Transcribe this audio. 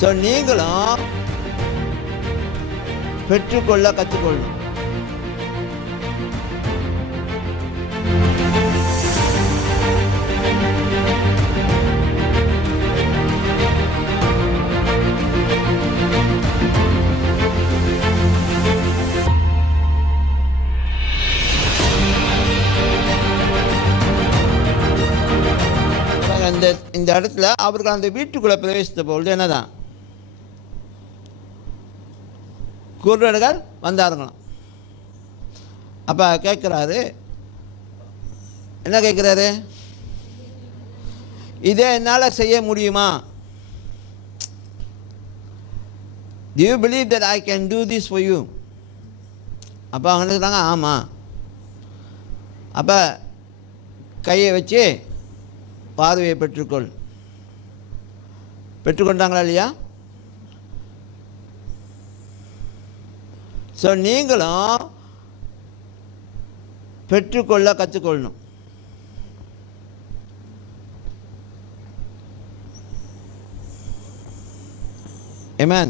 So நீங்களும் பெற்றுக்கொள்ள கற்றுக்கொள்ளணும். இந்த இந்த இடத்துல அவர்கள் அந்த வீட்டுக்குள்ளே பிரவேசித்த பொழுது என்னதான்? குருடர்கள் வந்தாருங்களாம் அப்போ கேட்குறாரு என்ன கேட்குறாரு? இதை என்னால் செய்ய முடியுமா? Do you believe that I can do this for you அப்போ அவங்க என்ன சொல்றாங்க ஆமாம் அப்போ கையை வச்சு பார்வையை பெற்றுக்கொள். பெற்றுக்கொண்டாங்களா இல்லையா? ஸோ நீங்களும் பெற்றுக்கொள்ள கற்றுக்கொள்ளணும். Amen.